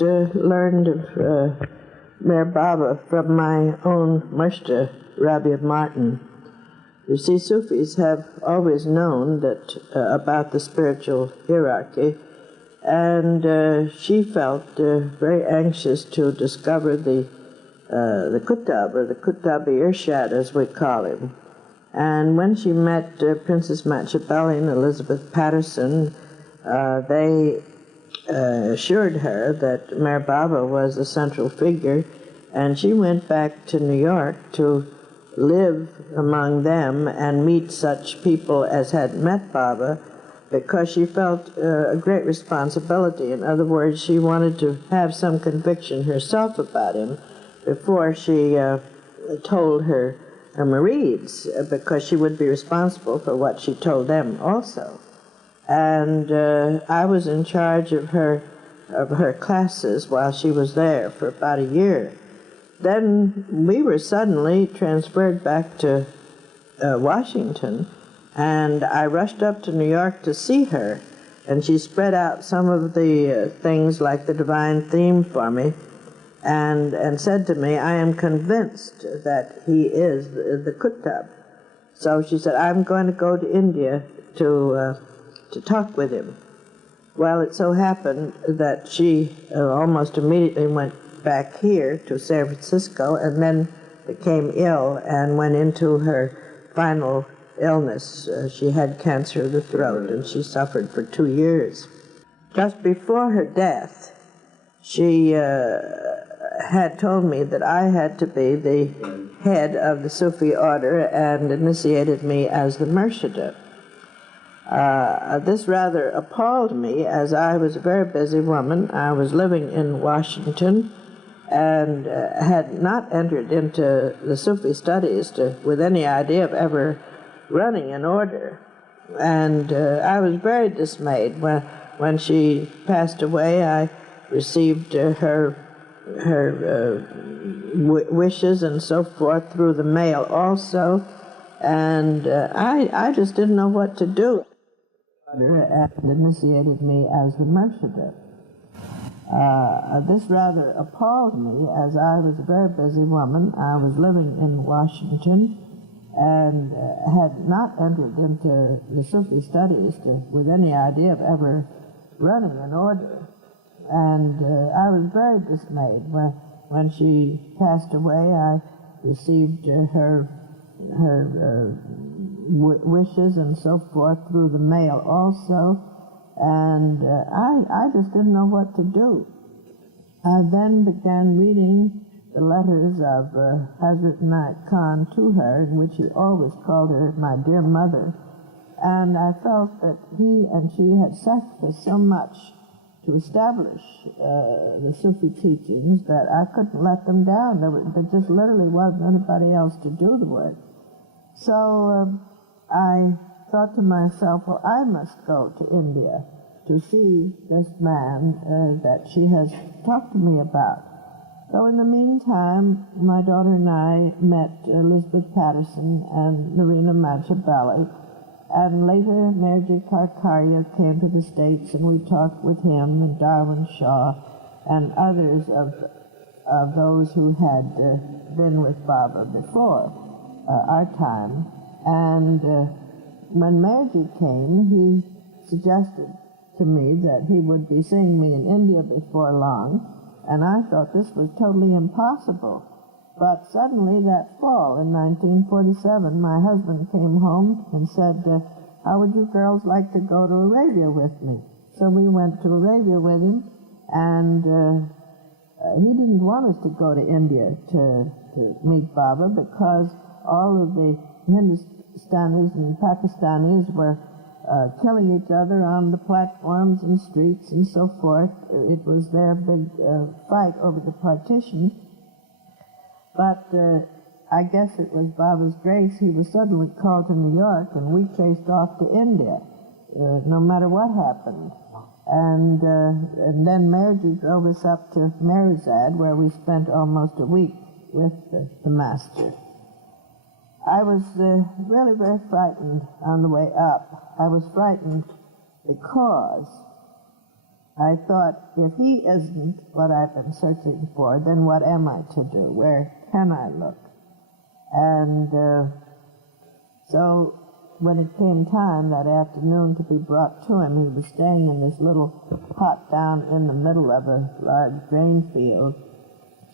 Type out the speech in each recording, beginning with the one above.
learned of Meher Baba from my own Murshid, Rabia Martin. You see, Sufis have always known that about the spiritual hierarchy, and she felt very anxious to discover the Kutab, or the Kutab-i-Irshad, as we call him. And when she met Princess Machiavelli and Elizabeth Patterson, they assured her that Meher Baba was the central figure, and she went back to New York to live among them and meet such people as had met Baba, because she felt a great responsibility. In other words, she wanted to have some conviction herself about him before she told her Marids, because she would be responsible for what she told them also. And I was in charge of her classes while she was there for about a year. Then we were suddenly transferred back to Washington, and I rushed up to New York to see her, and she spread out some of the things like the divine theme for me, and said to me, I am convinced that he is the Kutab. So she said, I'm going to go to India to talk with him. Well, it so happened that she almost immediately went back here to San Francisco, and then became ill and went into her final illness. She had cancer of the throat, and she suffered for 2 years. Just before her death, she had told me that I had to be the head of the Sufi order and initiated me as the Murshid. This rather appalled me, as I was a very busy woman. I was living in Washington and had not entered into the Sufi studies with any idea of ever running an order. And I was very dismayed. When she passed away, I received her wishes and so forth through the mail also, and I just didn't know what to do. And initiated me as the Murshid. This rather appalled me, as I was a very busy woman. I was living in Washington and had not entered into the Sufi studies with any idea of ever running an order. And I was very dismayed. When she passed away, I received her wishes and so forth through the mail also, and I just didn't know what to do. I then began reading the letters of Hazrat Inayat Khan to her, in which he always called her my dear mother, and I felt that he and she had sacrificed so much to establish the Sufi teachings that I couldn't let them down. There just literally wasn't anybody else to do the work. So I thought to myself, well, I must go to India to see this man that she has talked to me about. So in the meantime, my daughter and I met Elizabeth Patterson and Narina Machiavelli, and later Mirji Karkarya came to the States, and we talked with him and Darwin Shaw and others of those who had been with Baba before our time. And when Mirji came, he suggested to me that he would be seeing me in India before long, and I thought this was totally impossible. But suddenly that fall in 1947, my husband came home and said, how would you girls like to go to Arabia with me? So we went to Arabia with him, and he didn't want us to go to India to meet Baba, because all of the Hindustanis and Pakistanis were killing each other on the platforms and streets and so forth. It was their big fight over the partition. But I guess it was Baba's grace. He was suddenly called to New York, and we chased off to India, no matter what happened. And then Mirji drove us up to Merzad, where we spent almost a week with the master. I was really very frightened on the way up. I was frightened because I thought, if he isn't what I've been searching for, then what am I to do? Where can I look? And so when it came time that afternoon to be brought to him, he was staying in this little hut down in the middle of a large grain field,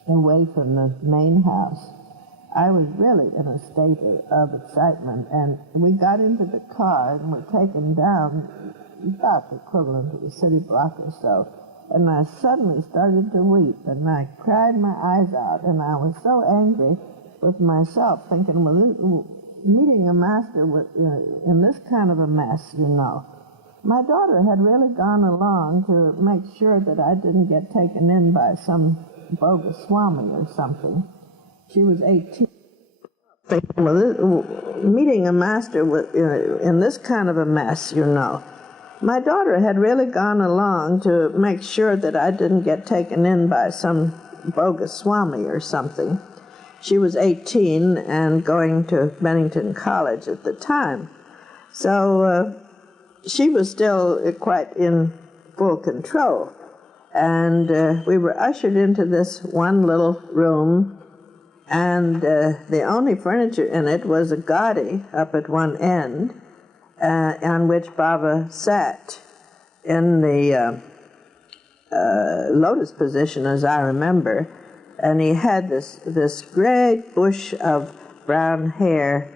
away from the main house. I was really in a state of excitement, and we got into the car and were taken down about the equivalent of a city block or so, and I suddenly started to weep, and I cried my eyes out, and I was so angry with myself, thinking, well, meeting a master in this kind of a mess, you know. My daughter had really gone along to make sure that I didn't get taken in by some bogus swami or something. She was 18. Well, meeting a master in this kind of a mess, you know. My daughter had really gone along to make sure that I didn't get taken in by some bogus swami or something. She was 18 and going to Bennington College at the time. So she was still quite in full control. And we were ushered into this one little room, and the only furniture in it was a gadi up at one end, on which Baba sat in the lotus position, as I remember, and he had this great bush of brown hair,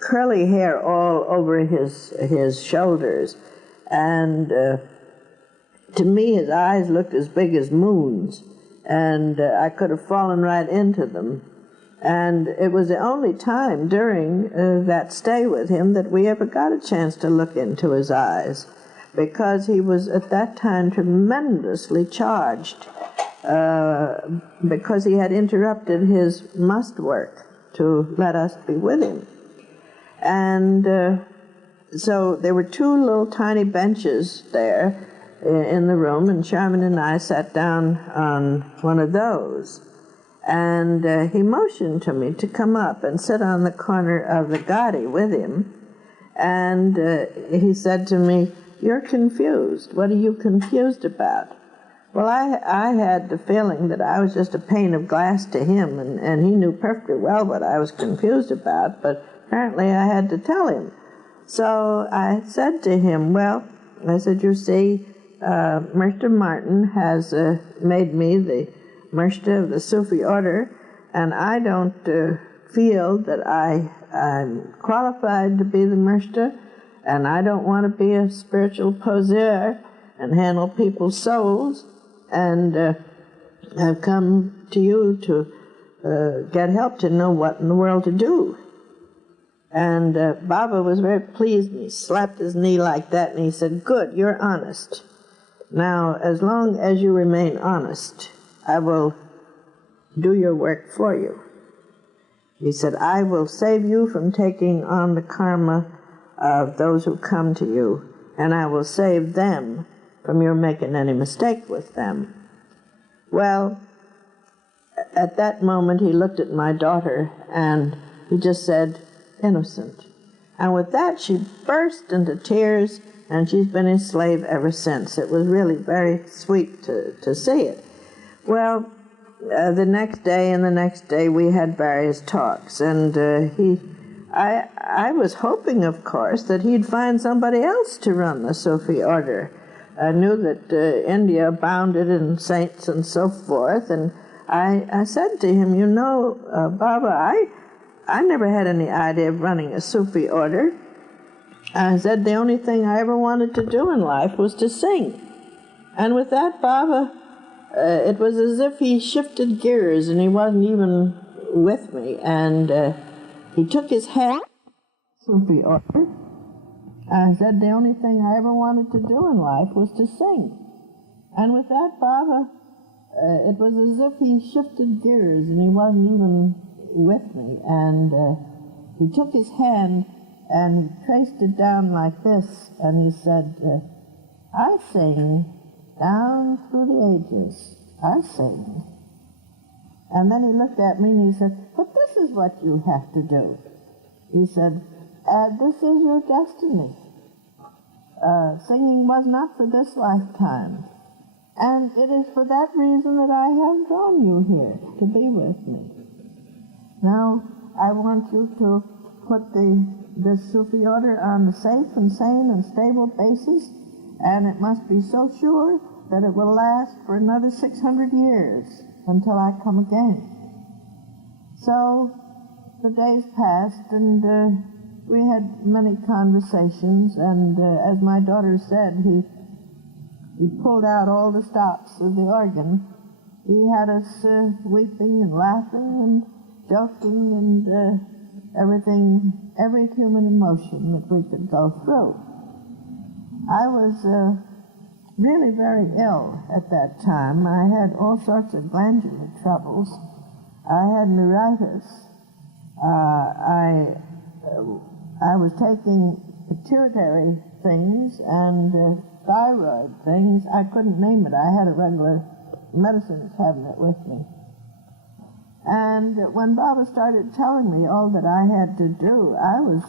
curly hair all over his shoulders, and to me his eyes looked as big as moons, and I could have fallen right into them. And it was the only time during that stay with him that we ever got a chance to look into his eyes, because he was at that time tremendously charged, because he had interrupted his must work to let us be with him. And so there were two little tiny benches there in the room, and Sharman and I sat down on one of those. And he motioned to me to come up and sit on the corner of the gadi with him. And he said to me, "You're confused. What are you confused about?" Well, I had the feeling that I was just a pane of glass to him, and he knew perfectly well what I was confused about, but apparently I had to tell him. So I said to him, well, I said, you see, Mr. Martin has made me the Murshid of the Sufi order, and I don't feel that I'm qualified to be the Murshid, and I don't want to be a spiritual poseur and handle people's souls, and I've come to you to get help to know what in the world to do. And Baba was very pleased, and he slapped his knee like that, and he said, "Good, you're honest. Now, as long as you remain honest, I will do your work for you." He said, "I will save you from taking on the karma of those who come to you, and I will save them from your making any mistake with them." Well, at that moment he looked at my daughter, and he just said, "Innocent." And with that she burst into tears, and she's been his slave ever since. It was really very sweet to see it. Well, the next day and the next day we had various talks, and I was hoping, of course, that he'd find somebody else to run the Sufi order. I knew that India abounded in saints and so forth, and I said to him, "You know, Baba, I never had any idea of running a Sufi order." I said the only thing I ever wanted to do in life was to sing. And with that, Baba, it was as if he shifted gears, and he wasn't even with me. And he took his hand, Sufi order. I said the only thing I ever wanted to do in life was to sing. And with that, Baba, it was as if he shifted gears, and he wasn't even with me. And he took his hand and he traced it down like this, and he said, "I sing down through the ages. I sing." And then he looked at me and he said, "But this is what you have to do." He said, "This is your destiny. Singing was not for this lifetime. And it is for that reason that I have drawn you here, to be with me. Now, I want you to put this Sufi order on a safe and sane and stable basis, and it must be so sure that it will last for another 600 years until I come again. So the days passed, and we had many conversations, and as my daughter said, he pulled out all the stops of the organ. He had us weeping and laughing and joking and everything, every human emotion that we could go through. I was really very ill at that time. I had all sorts of glandular troubles. I had neuritis. I was taking pituitary things and thyroid things. I couldn't name it. I had a regular medicine cabinet with me. And when Baba started telling me all that I had to do, I was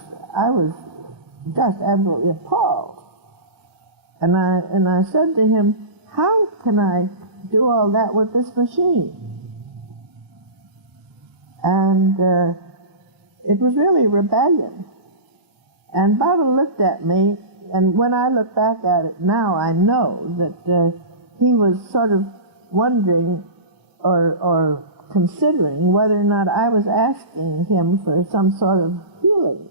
just absolutely appalled. And I said to him, how can I do all that with this machine? And it was really rebellion. And Baba looked at me, and when I look back at it now, I know that he was sort of wondering or considering whether or not I was asking him for some sort of healing.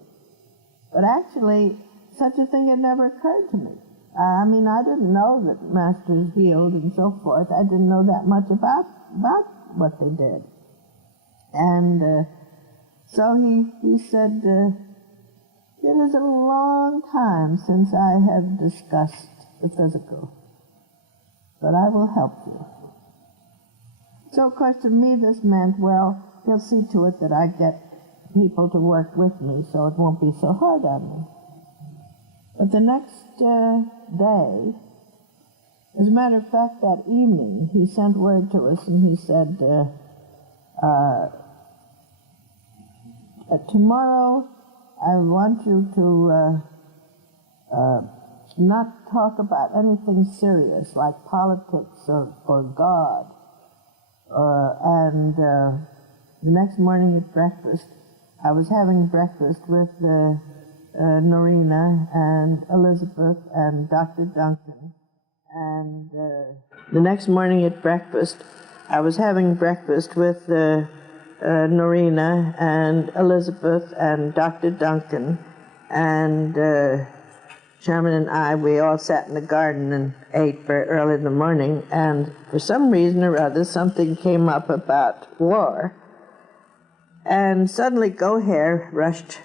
But actually, such a thing had never occurred to me. I mean, I didn't know that masters healed and so forth. I didn't know that much about what they did. And so he said, it is a long time since I have discussed the physical, but I will help you. So, of course, to me this meant, well, he'll see to it that I get people to work with me so it won't be so hard on me. But the next day, as a matter of fact, that evening, he sent word to us and he said, tomorrow I want you to not talk about anything serious like politics or God. And the next morning at breakfast, I was having breakfast with Norina and Elizabeth and Dr. Duncan. And the next morning at breakfast, I was having breakfast with Norina and Elizabeth and Dr. Duncan. And Sherman and I, we all sat in the garden and ate very early in the morning. And for some reason or other, something came up about war. And suddenly Gohare rushed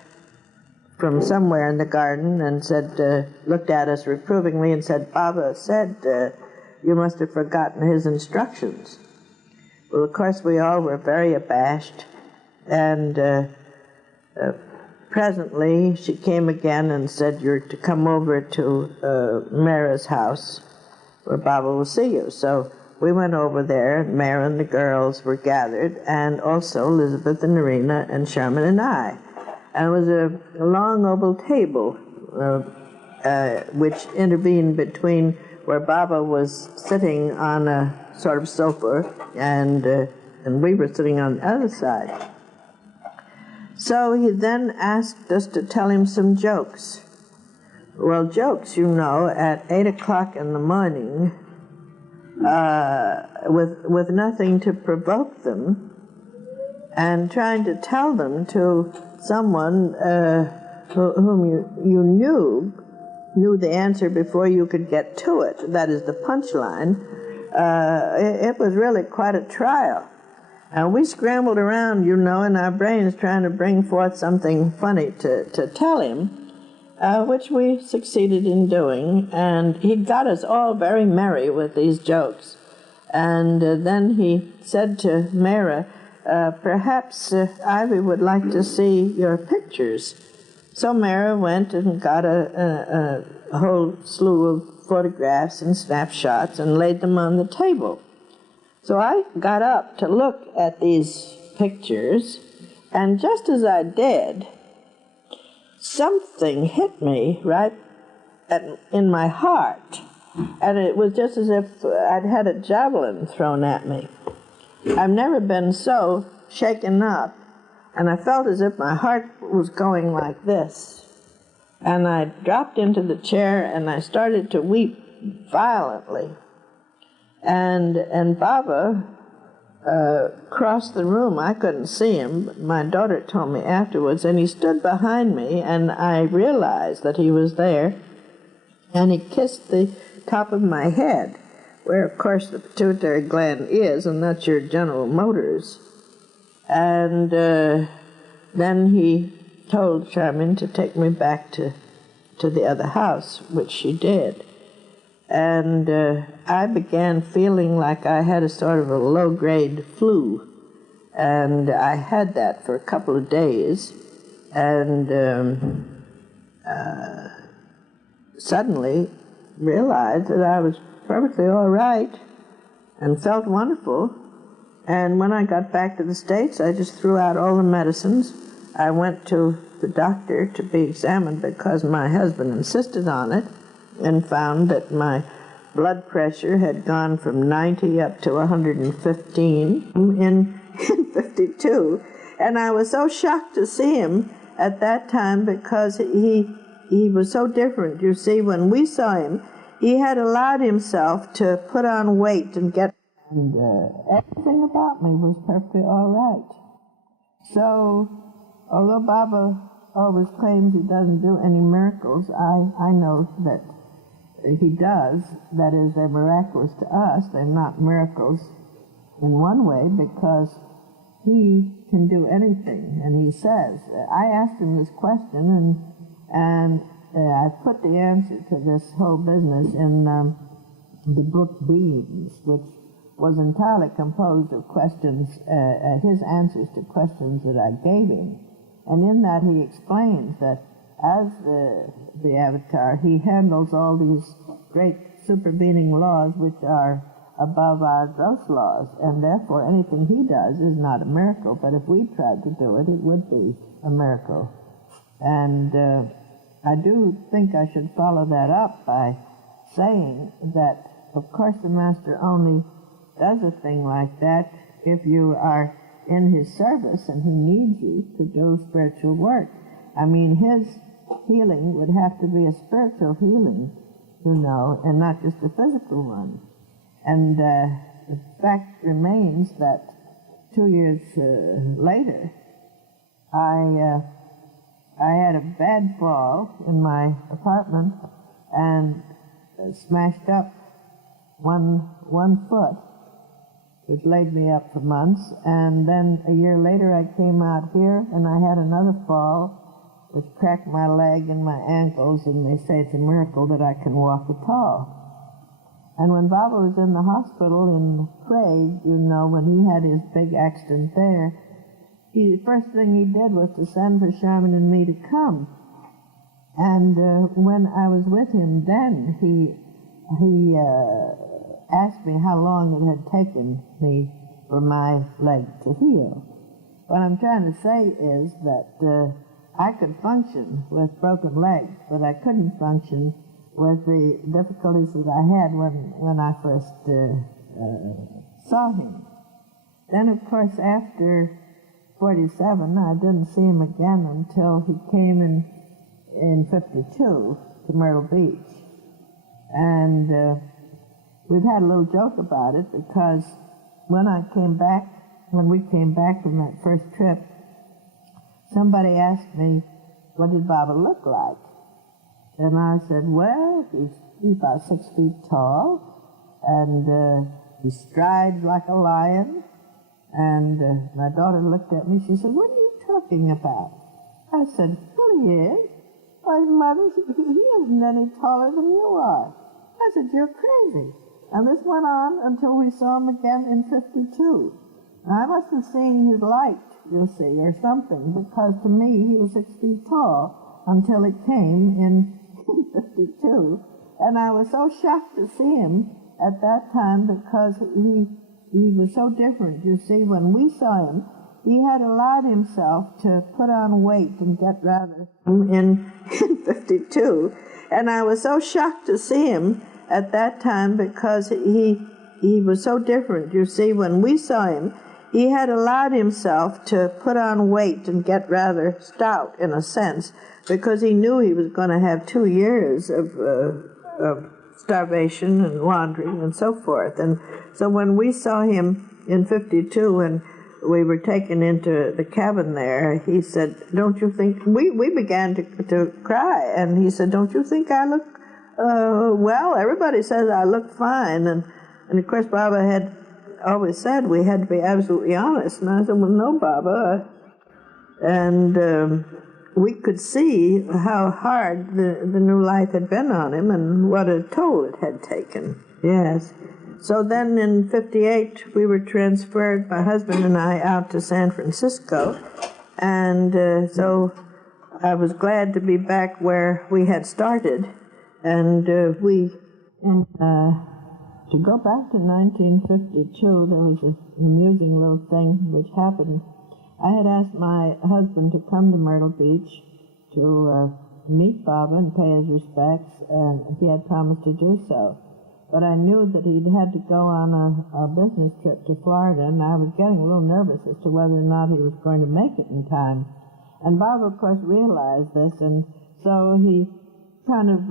from somewhere in the garden and said, looked at us reprovingly and said, Baba said, you must have forgotten his instructions. Well, of course, we all were very abashed. And presently, she came again and said, you're to come over to Mara's house where Baba will see you. So we went over there, and Mara and the girls were gathered, and also Elizabeth and Norina and Sherman and I. And it was a long oval table which intervened between where Baba was sitting on a sort of sofa, and we were sitting on the other side. So he then asked us to tell him some jokes. Well, jokes, you know, at 8 o'clock in the morning, with nothing to provoke them, and trying to tell them to someone whom you knew the answer before you could get to it, that is the punchline, it was really quite a trial. And we scrambled around, you know, in our brains trying to bring forth something funny to tell him, which we succeeded in doing. And he got us all very merry with these jokes. And then he said to Mara, perhaps Ivy would like to see your pictures. So Mara went and got a whole slew of photographs and snapshots and laid them on the table. So I got up to look at these pictures, and just as I did, something hit me right in my heart. and it was just as if I'd had a javelin thrown at me. I've never been so shaken up, and I felt as if my heart was going like this. And I dropped into the chair, and I started to weep violently. And Baba crossed the room. I couldn't see him, but my daughter told me afterwards, and he stood behind me, and I realized that he was there, and he kissed the top of my head, where, of course, the pituitary gland is, and that's your general motors. And then he told Charmian to take me back to the other house, which she did. And I began feeling like I had a sort of a low-grade flu. And I had that for a couple of days. And suddenly realized that I was perfectly all right and felt wonderful. And when I got back to the States, I just threw out all the medicines. I went to the doctor to be examined because my husband insisted on it, and found that my blood pressure had gone from 90 up to 115 in 52. And I was so shocked to see him at that time because he was so different. You see, when we saw him, he had allowed himself to put on weight and get... And everything about me was perfectly all right. So, although Baba always claims he doesn't do any miracles, I know that he does. That is, they're miraculous to us. They're not miracles in one way because he can do anything. And he says, I asked him this question, and I put the answer to this whole business in the book Beings, which was entirely composed of questions, his answers to questions that I gave him. And in that he explains that as the avatar, he handles all these great supervening laws which are above our gross laws, and therefore anything he does is not a miracle, but if we tried to do it, it would be a miracle. And I do think I should follow that up by saying that, of course, the Master only does a thing like that if you are in his service and he needs you to do spiritual work. I mean, his healing would have to be a spiritual healing, you know, and not just a physical one. And the fact remains that 2 years later, I had a bad fall in my apartment and smashed up one foot, which laid me up for months. And then a year later I came out here and I had another fall which cracked my leg and my ankles, and they say it's a miracle that I can walk at all. And when Baba was in the hospital in Prague, you know, when he had his big accident there, the first thing he did was to send for Charmian and me to come. And when I was with him then, he asked me how long it had taken me for my leg to heal. What I'm trying to say is that I could function with broken legs, but I couldn't function with the difficulties that I had when I first saw him. Then, of course, after 47, I didn't see him again until he came in 52 to Myrtle Beach. And we've had a little joke about it because when we came back from that first trip, somebody asked me, what did Baba look like? And I said, well, he's about 6 feet tall, and he strides like a lion. And my daughter looked at me, she said, what are you talking about? I said, well, he is. Why, Mother, he isn't any taller than you are. I said, you're crazy. And this went on until we saw him again in 52. Now, I must have seen his light, you'll see, or something, because to me he was 6 feet tall until it came in 52. And I was so shocked to see him at that time because he was so different. You see, when we saw him, he had allowed himself to put on weight and get rather in 52. And I was so shocked to see him at that time because he was so different. You see, when we saw him, he had allowed himself to put on weight and get rather stout, in a sense, because he knew he was going to have 2 years of starvation and wandering and so forth. And so when we saw him in 52 and we were taken into the cabin there, he said, don't you think, we began to cry, and he said, don't you think I look well? Everybody says I look fine. And of course Baba had always said we had to be absolutely honest. And I said, well, no, Baba. And we could see how hard the new life had been on him and what a toll it had taken. Yes. So then in 58, we were transferred, my husband and I, out to San Francisco. And so I was glad to be back where we had started. And to go back to 1952, there was an amusing little thing which happened. I had asked my husband to come to Myrtle Beach to meet Baba and pay his respects, and he had promised to do so. But I knew that he'd had to go on a business trip to Florida, and I was getting a little nervous as to whether or not he was going to make it in time. And Baba, of course, realized this, and so he kind of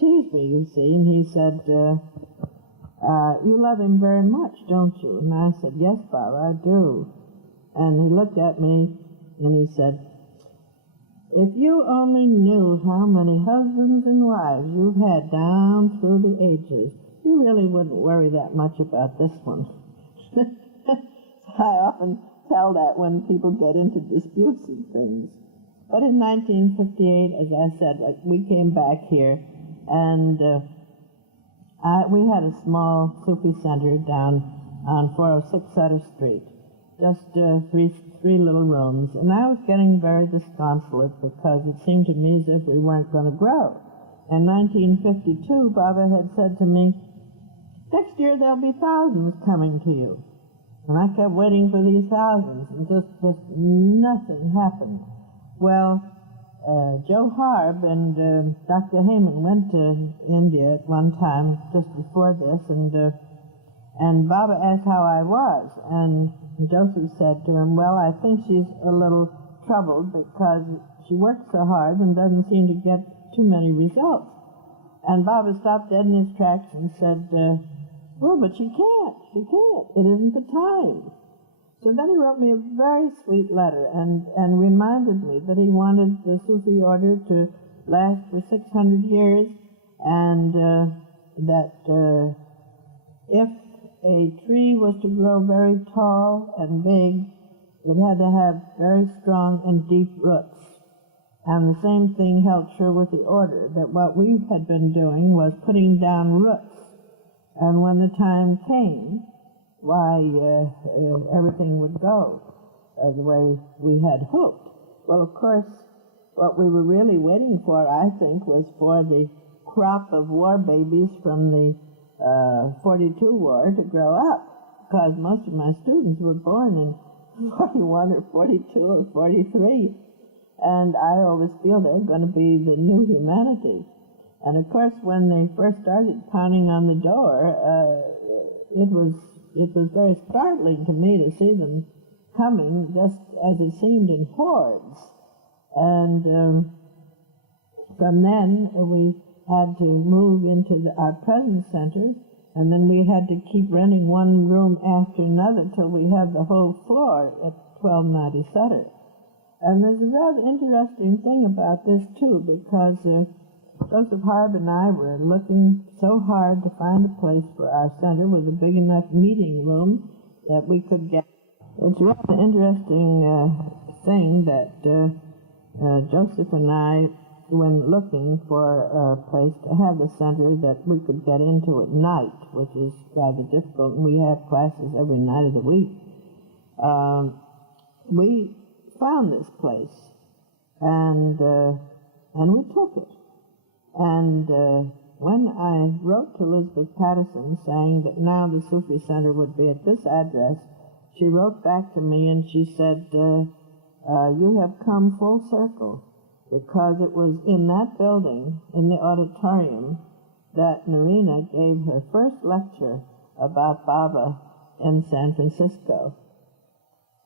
teased me, you see, and he said, you love him very much, don't you? And I said, yes, Baba, I do. And he looked at me, and he said, if you only knew how many husbands and wives you've had down through the ages, you really wouldn't worry that much about this one. I often tell that when people get into disputes and things. But in 1958, as I said, we came back here, and we had a small Sufi center down on 406 Sutter Street, just three little rooms, and I was getting very disconsolate because it seemed to me as if we weren't going to grow. In 1952, Baba had said to me, next year there'll be thousands coming to you. And I kept waiting for these thousands, and just nothing happened. Well, Joe Harb and Dr. Heyman went to India at one time just before this, and Baba asked how I was, and Joseph said to him, well, I think she's a little troubled because she works so hard and doesn't seem to get too many results. And Baba stopped dead in his tracks and said, well, but she can't. It isn't the time. So then he wrote me a very sweet letter and reminded me that he wanted the Sufi order to last for 600 years, and that if a tree was to grow very tall and big, it had to have very strong and deep roots. And the same thing held true with the order, that what we had been doing was putting down roots. And when the time came, why, everything would go the way we had hoped. Well, of course, what we were really waiting for, I think, was for the crop of war babies from the 42 war to grow up, because most of my students were born in 41 or 42 or 43, and I always feel they're going to be the new humanity. And of course, when they first started pounding on the door, it was very startling to me to see them coming, just as it seemed, in hordes. And from then we had to move into our present center, and then we had to keep renting one room after another till we had the whole floor at 1290 Sutter. And there's a rather interesting thing about this, too, because Joseph Harb and I were looking so hard to find a place for our center with a big enough meeting room that we could get. It's a rather interesting thing that Joseph and I, when looking for a place to have the center that we could get into at night, which is rather difficult, and we have classes every night of the week, we found this place, and we took it. And when I wrote to Elizabeth Patterson saying that now the Sufi Center would be at this address, she wrote back to me and she said, you have come full circle, because it was in that building, in the auditorium, that Narina gave her first lecture about Baba in San Francisco.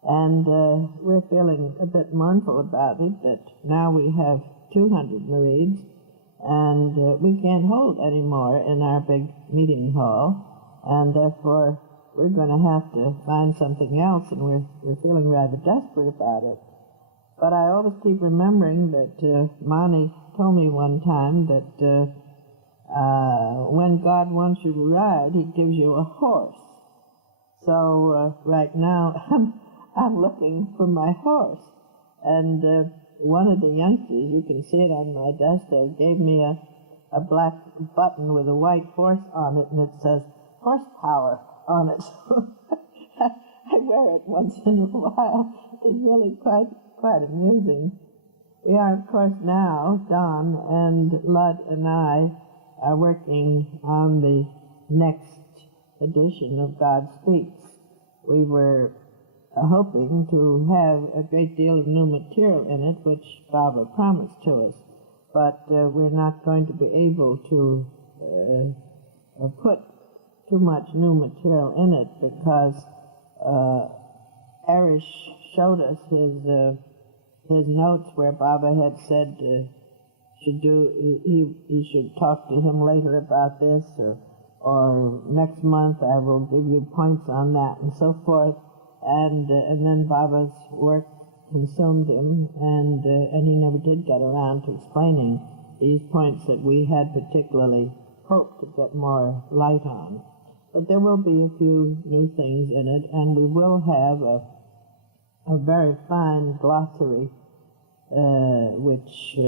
And we're feeling a bit mournful about it, that now we have 200 Marids, and we can't hold any more in our big meeting hall, and therefore we're going to have to find something else, and we're feeling rather desperate about it. But I always keep remembering that Mani told me one time that when God wants you to ride, he gives you a horse. So right now I'm looking for my horse. And one of the youngsters, you can see it on my desk there, gave me a black button with a white horse on it, and it says horsepower on it. So I wear it once in a while. It's really quite amusing. We are, of course, now, Don and Lud and I are working on the next edition of God Speaks. We were hoping to have a great deal of new material in it, which Baba promised to us, but we're not going to be able to put too much new material in it because Arish showed us his notes where Baba had said he should talk to him later about this, or next month I will give you points on that, and so forth. And then Baba's work consumed him, and he never did get around to explaining these points that we had particularly hoped to get more light on. But there will be a few new things in it, and we will have a very fine glossary, which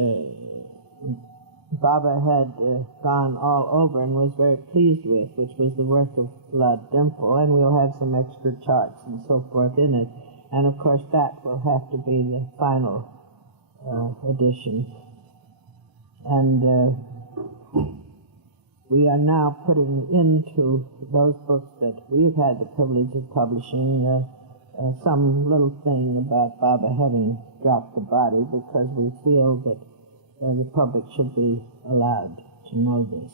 Baba had gone all over and was very pleased with, which was the work of Lud Dimple, and we'll have some extra charts and so forth in it. And of course that will have to be the final edition. And we are now putting into those books that we've had the privilege of publishing some little thing about Baba having dropped the body, because we feel that the public should be allowed to know this.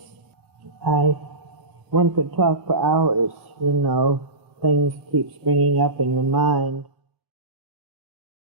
One could talk for hours, things keep springing up in your mind.